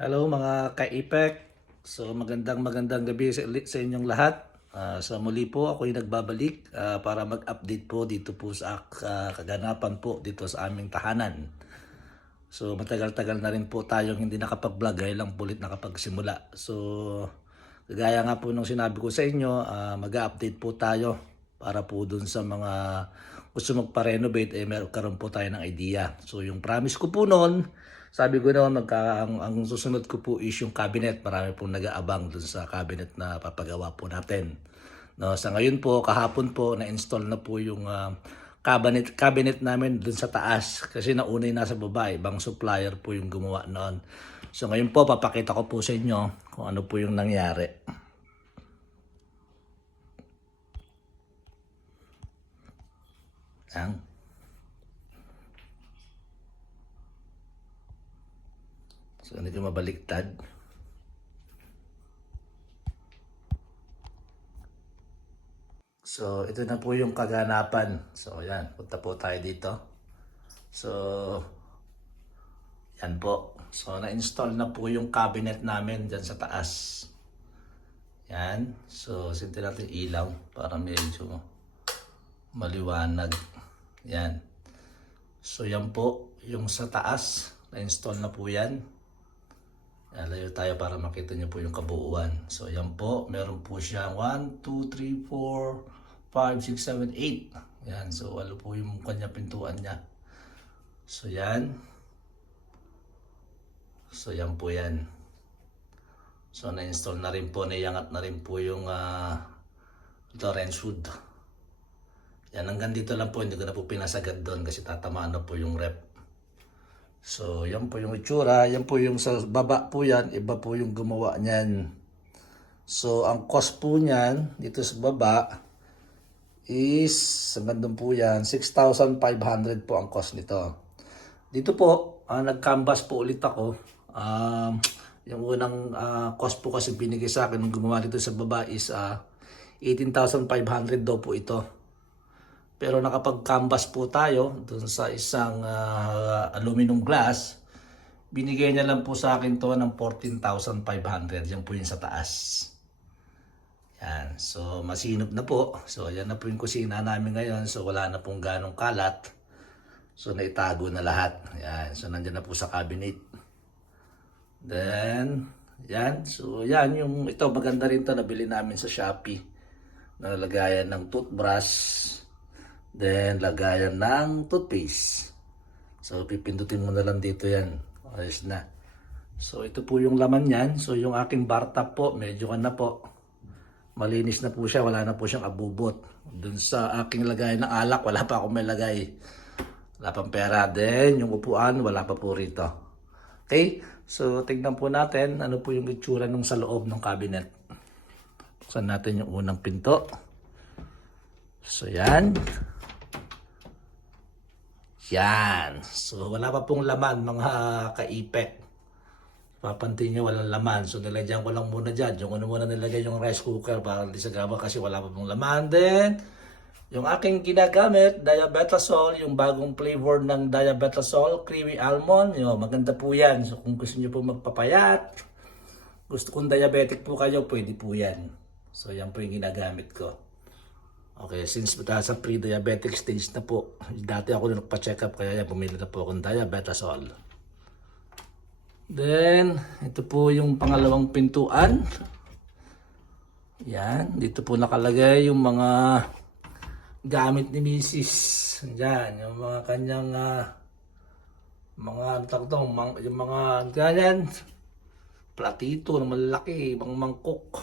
Hello mga ka-IPEC. So magandang gabi sa inyong lahat. So muli po ako'y nagbabalik para mag-update po dito po sa kaganapan po dito sa aming tahanan. So matagal-tagal na rin po tayong hindi nakapag-vlog, ngayon lang ulit nakapagsimula. So kagaya nga po nung sinabi ko sa inyo, mag-update po tayo para po dun sa mga gusto magpa-renovate, karoon po tayo ng idea. So yung promise ko po noon, sabi ko noon, ang susunod ko po is yung cabinet. Marami pong nag-aabang dun sa cabinet na papagawa po natin. No, sa ngayon po, kahapon po, na-install na po yung cabinet namin dun sa taas. Kasi nauna yung nasa baba, ibang supplier po yung gumawa noon. So ngayon po, papakita ko po sa inyo kung ano po yung nangyari. Ang So, hindi ko mabaliktad. So, ito na po yung kaganapan. So, yan. Punta po tayo dito. So, yan po. So, na-install na po yung cabinet namin dyan sa taas. Yan. So, sinti natin ilaw para medyo maliwanag. Yan. So, yan po. Yung sa taas, na-install na po yan. Layo tayo para makita nyo po yung kabuuan. So yan po, meron po siya 1, 2, 3, 4, 5, 6, 7, 8. Yan, so walo po yung kanya pintuan niya. So yan. So yan po yan. So na-install na rin po, naiangat na rin po yung Lawrence wood. Yan, hanggang dito lang po, hindi ko na po pinasagad doon kasi tatamaan na po yung rep. So, yan po yung itsura. Yan po yung sa baba po yan. Iba po yung gumawa niyan. So, ang cost po niyan dito sa baba is, hanggang doon po yan, 6,500 po ang cost nito. Dito po, nag-canvas po ulit ako. Yung unang cost po kasi binigay sa akin nung gumawa dito sa baba is 18,500 daw po ito. Pero nakapag-canvas po tayo dun sa isang aluminum glass, binigay niya lang po sa akin to ng 14,500. Yan po yung sa taas. Yan. So, masinop na po. So, yan na po yung kusina namin ngayon. So, wala na pong ganong kalat. So, naitago na lahat. Yan. So, nandiyan na po sa cabinet. Then, yan. So, yan. Yung, ito, maganda rin to. Nabili namin sa Shopee. Nalagayan ng toothbrush. Then, lagayan ng toothpaste. So, pipindutin mo na lang dito yan. Ayos na. So, ito po yung laman yan. So, yung aking bar top po, medyo na po. Malinis na po siya. Wala na po siyang abubot. Dun sa aking lagayan ng alak, wala pa akong may lagay. Wala pang pera. Then, yung upuan, wala pa po rito. Okay? So, tignan po natin ano po yung itsura nung sa loob ng cabinet. Buksan natin yung unang pinto. So, yan. Yan. So, wala pa pong laman mga ka-IPEC. Papantin nyo, walang laman. So, nilagyan ko lang muna dyan. Yung ano muna nilagay yung rice cooker para hindi sa gaba kasi wala pa pong laman. Then, yung aking ginagamit, diabetasol, yung bagong flavor ng diabetasol, creamy almond. Yung, maganda po yan. So, kung gusto nyo po magpapayat, gusto kong diabetic po kayo, pwede po yan. So, yan po yung ginagamit ko. Okay, since sa pre-diabetic stage na po, dati ako nagpa-check up kaya bumili na po akong diabetasol. Then, ito po yung pangalawang pintuan. Yan, dito po nakalagay yung mga gamit ni Mrs. Yan, yung mga kanyang yung mga ganyan, platito na malaki, ibang mangkok.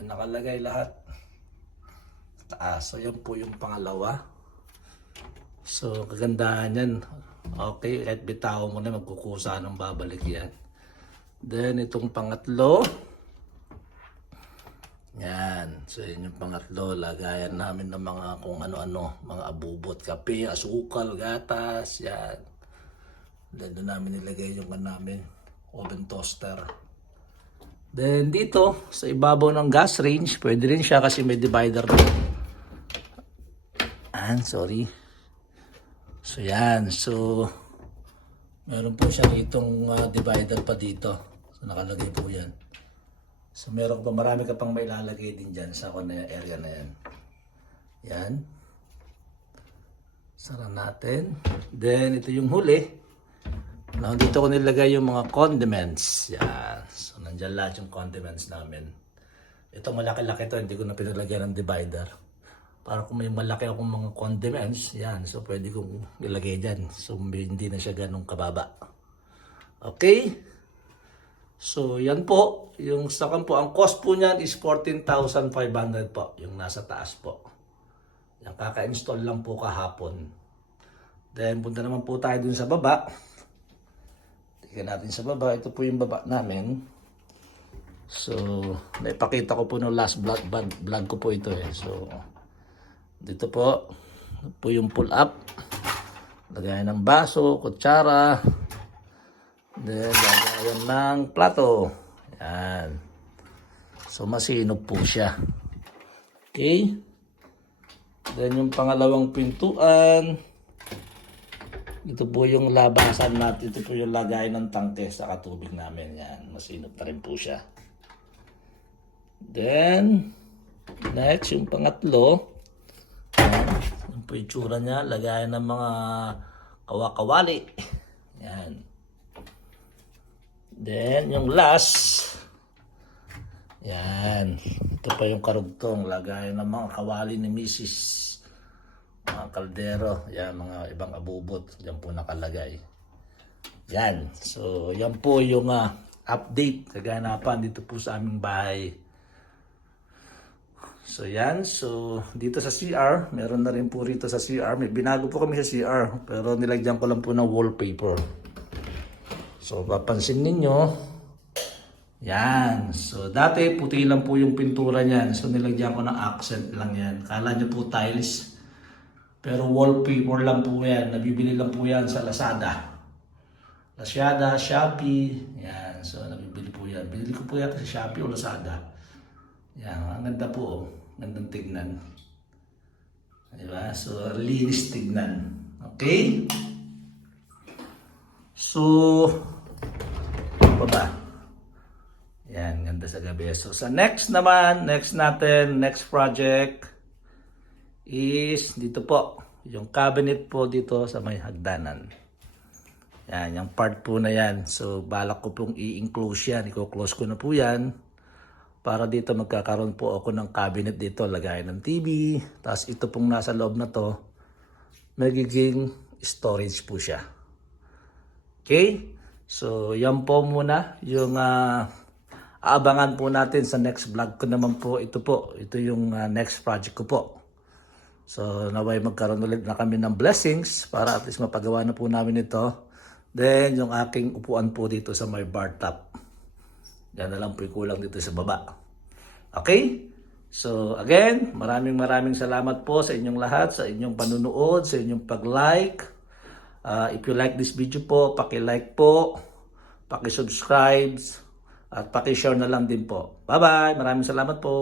Yan nakalagay lahat. So yan po yung pangalawa. So kagandahan yan. Okay, kahit bitaw mo na, magkukusa ng babalik yan. Then itong pangatlo. Yan. So yun yung pangatlo. Lagayan namin ng mga kung ano-ano. Mga abubot, kape, asukal, gatas. Yan. Then doon namin nilagay yung namin oven toaster. Then dito, sa ibabaw ng gas range, pwede rin siya kasi may divider doon. Sorry. So yan. So Meron po siya itong divider pa dito. So nakalagay po yan. So meron pa, marami ka pang mailalagay din dyan sa area na yan. Yan. Sara natin. Then ito yung huli. Now, dito ko nilagay yung mga condiments. Yan. So nandyan lahat yung condiments namin. Ito malaki-laki to, hindi ko na pinalagyan ng divider. Para kung may malaki akong mga condiments, yan. So pwede kong ilagay dyan. So hindi na siya ganun kababa. Okay? So yan po. Yung second po, ang cost po niyan is 14,500 po. Yung nasa taas po. Yan, kaka-install lang po kahapon. Then punta naman po tayo dun sa baba. Tingnan natin sa baba. Ito po yung baba namin. So, naipakita ko po no last vlog ko po ito eh. So, dito po yung pull up. Lagayan ng baso, kutsara. Then, lagayan ng plato. Yan. So, masinop po siya. Okay. Then, yung pangalawang pintuan. Ito po yung labasan natin. Ito po yung lagayan ng tangke sa katubig namin. Yan. Masinop na rin po siya. Then, next, yung pangatlo. Yan. Yung po yung tsura niya. Lagayan ng mga kawakawali. Yan. Then, yung last. Yan. Ito pa yung karugtong. Lagayan ng mga kawali ni Mrs. Mga kaldero. Yan, mga ibang abubot. Yan po nakalagay. Yan. So, yan po yung update, kaganapan dito po sa aming bahay. So yan, so dito sa CR, meron na rin po rito sa CR. May binago po kami sa CR, pero nilagyan ko lang po ng wallpaper. So papansin ninyo, yan. So dati puti lang po yung pintura niyan. So nilagyan ko ng accent lang yan. Kala nyo po tiles, pero wallpaper lang po yan. Nabibili lang po yan sa Lazada. Lazada, Shopee, yan. So nabibili po yan. Binili ko po yan sa Shopee o Lazada. Yan, ang ganda po, oh. Gandang tignan. Diba? So, linis tignan. Okay? So, ano ba? Yan, ganda sa gabi. So, sa next naman, next project is dito po. Yung cabinet po dito sa may hagdanan. Yan, yung part po na yan. So, balak ko pong i-enclose yan. I-close ko na po yan. Para dito magkakaroon po ako ng cabinet dito, lagayan ng TV. Tapos ito pong nasa loob na to, magiging storage po siya. Okay? So, yan po muna yung aabangan po natin sa next vlog ko naman po. Ito po, ito yung next project ko po. So, naway magkaroon ulit na kami ng blessings para at least mapagawa na po namin ito. Then, yung aking upuan po dito sa my bar top. Yan na lang po yung kulang dito sa baba. Okay? So again, maraming salamat po sa inyong lahat, sa inyong panunood, sa inyong pag-like. If you like this video po, paki-like po, paki-subscribe, at paki-share na lang din po. Bye-bye! Maraming salamat po!